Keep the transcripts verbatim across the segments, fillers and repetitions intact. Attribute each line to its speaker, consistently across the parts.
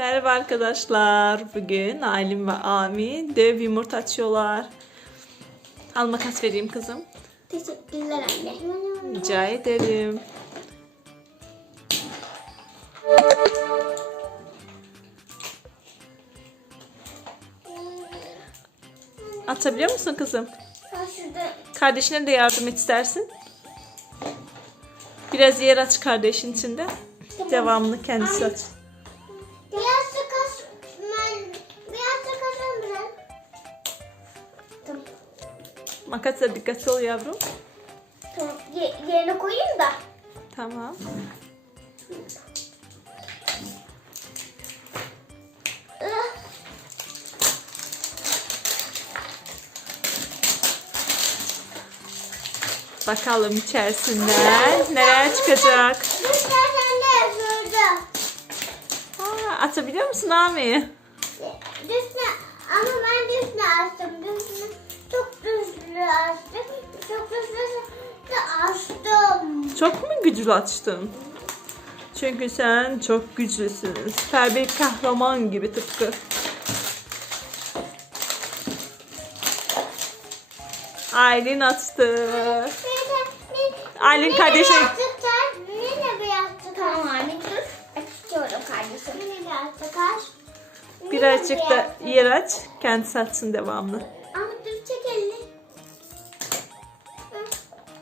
Speaker 1: Merhaba arkadaşlar. Bugün Aylin ve Ami dev yumurta açıyorlar. Al makas vereyim kızım.
Speaker 2: Teşekkürler anne.
Speaker 1: Rica ederim. Açabiliyor musun kızım?
Speaker 2: Ben şurada
Speaker 1: Kardeşine de yardım et istersin. Biraz yer aç kardeşin içinde. Devamlı kendisi aç.
Speaker 2: biraz da kas, ben biraz da kasam biraz. Tamam.
Speaker 1: Makasla dikkatli ol yavrum.
Speaker 2: Tamam. Ye- yerine koyayım da.
Speaker 1: Tamam.
Speaker 2: Ah,
Speaker 1: Bakalım içerisinden neler çıkacak.
Speaker 2: Lütfen sen de şurada.
Speaker 1: Aa, atabiliyor musun Ami?
Speaker 2: Düzle, ama ben düzle açtım. Düzle, çok düzle açtım. Çok düzle de açtım.
Speaker 1: Çok mu güçlü açtın? Çünkü sen çok güçlüsün. Süper bir kahraman gibi tıpkı. Aylin açtı. Aylin kardeşi.
Speaker 2: Yine bir yastık. Tamam anne dur. Açıyorum kardeşim. Yine bir yastık aç.
Speaker 1: Birazcık da yer aç. Kendisi açsın devamlı.
Speaker 2: Ama dur çek elini. Hı.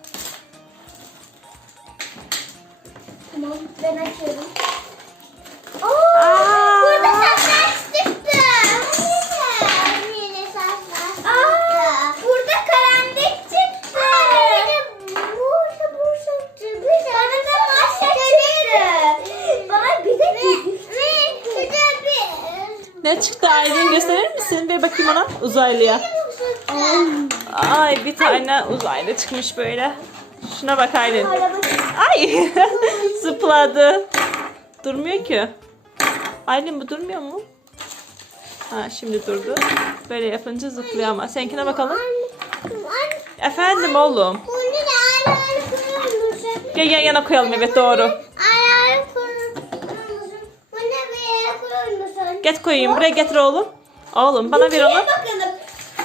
Speaker 2: Tamam ben açıyorum. Oo,
Speaker 1: Aa!
Speaker 2: burada saçlar çıktı. Yine, yine saçlar çıktı. Aa, burada karanlık çıktı. Aa, bir de burada bursa çıktı. Bir de bana da maşa çıktı. Bana bir de bir, bir de bir.
Speaker 1: Ne çıktı Aylin, gösterir misin? Ver bakayım ona. Uzaylıya. Ay bir tane uzaylı çıkmış böyle. Şuna bak Aylin. Ay zıpladı. Durmuyor ki. Aylin bu durmuyor mu? Ha şimdi durdu. Böyle yapınca zıplıyor ama. Seninkine bakalım. Efendim oğlum.
Speaker 2: Bunu da ayrı ayrı koyar mısın?
Speaker 1: Gel yan yana koyalım, evet doğru.
Speaker 2: Ayrı ayrı koyar mısın? Bunu bir yere koyar mısın?
Speaker 1: Get koyayım buraya, getir oğlum. Oğlum bana ver onu.
Speaker 2: Bakalım.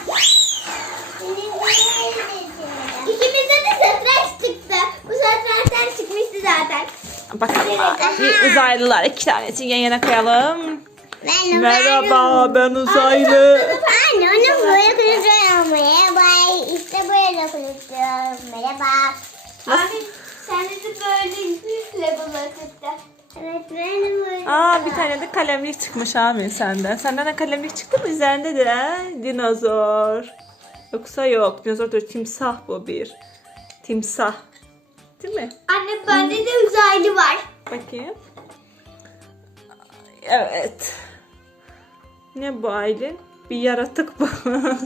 Speaker 2: İkimizde de satranç çıktı. Bu satrançtan çıkmıştı zaten.
Speaker 1: Bakalım. Bir uzaylılar iki tanesi yan yana koyalım.
Speaker 2: Ben
Speaker 1: Merhaba, ben uzaylı.
Speaker 2: Anne onu böyle konuşuyorum. Merhaba. İşte böyle konuşuyorum. Merhaba. Abi sen de böyle legolar çıktı. Evet ben de böyle.
Speaker 1: Aa bir tane de kalemlik çıkmış abi senden. Senden de kalemlik çıktı mı? Üzerinde de he? Dinozor. Yoksa yok. Dinozor değil, timsah bu bir. Timsah. Değil mi?
Speaker 2: Anne bende de uzaylı var.
Speaker 1: Bakayım. Evet. Ne bu Aylin? Bir yaratık bu.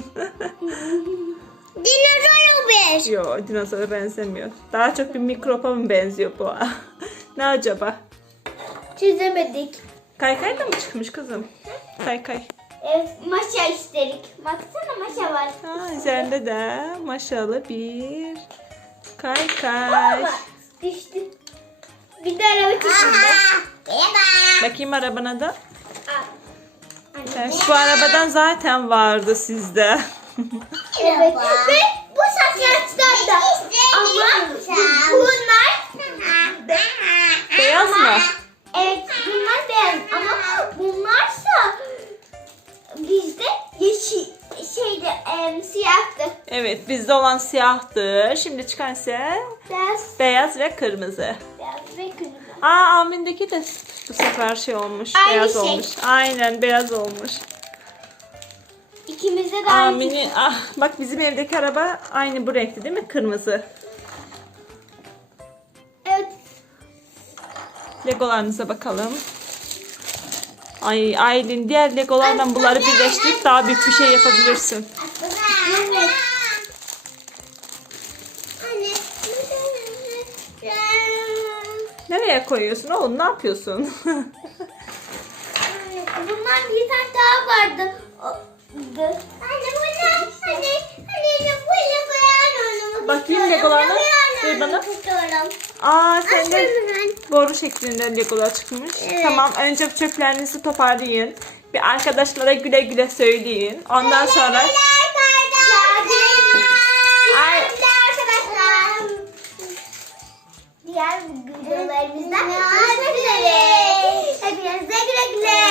Speaker 2: Dinozor bir.
Speaker 1: Yok, dinozora benzemiyor. Daha çok bir mikroba mı benziyor bu? Ne acaba?
Speaker 2: Çözemedik.
Speaker 1: Kaykay da mı çıkmış kızım? Kaykay.
Speaker 2: Evet, maşa istedik. Baksana maşa var.
Speaker 1: Ha, üzerinde de maşalı bir kaykay.
Speaker 2: Ama düştü. Bir de araba çıktı. Merhaba.
Speaker 1: Bakayım arabana da.
Speaker 2: Anne.
Speaker 1: Evet, bu arabadan zaten vardı sizde.
Speaker 2: Evet. Ve bu satrançlar da. Ama bu- bunlar
Speaker 1: Beyaz mı?
Speaker 2: evet bunlar beyaz ama bunlarsa bizde yeşil şeyde em, siyahtı.
Speaker 1: Evet, bizde olan siyahtı. Şimdi çıkan ise
Speaker 2: Beyaz,
Speaker 1: beyaz ve kırmızı.
Speaker 2: beyaz ve kırmızı.
Speaker 1: Aa, Amin'deki de bu sefer şey olmuş.
Speaker 2: Aynı
Speaker 1: beyaz
Speaker 2: şey.
Speaker 1: olmuş. Aynen beyaz olmuş.
Speaker 2: İkimizde de aynı.
Speaker 1: Amin'i ah bak bizim evdeki araba aynı bu renkti değil mi? Kırmızı.
Speaker 2: Evet.
Speaker 1: Legolarınıza bakalım. Ay Aylin, diğer legolardan bunları birleştirip daha büyük bir şey yapabilirsin.
Speaker 2: Evet.
Speaker 1: Nereye koyuyorsun oğlum? Ne yapıyorsun?
Speaker 2: Bundan bir tane daha vardı. O- Anne bunlar hani hani böyle koyan onu.
Speaker 1: Bakayım legolarına.
Speaker 2: Koyan
Speaker 1: Ver bana.
Speaker 2: tutuyorum.
Speaker 1: Aa sen de
Speaker 2: Açıyorum
Speaker 1: boru şeklinde legolar çıkmış.
Speaker 2: Evet.
Speaker 1: Tamam, önce çöplerinizi toparlayın. Bir arkadaşlara güle güle söyleyin. Ondan sonra
Speaker 2: Ay.
Speaker 1: Ay.
Speaker 2: Arkadaşlar. Diğer videolarımızda görüşmek üzere. Hepinize güle güle.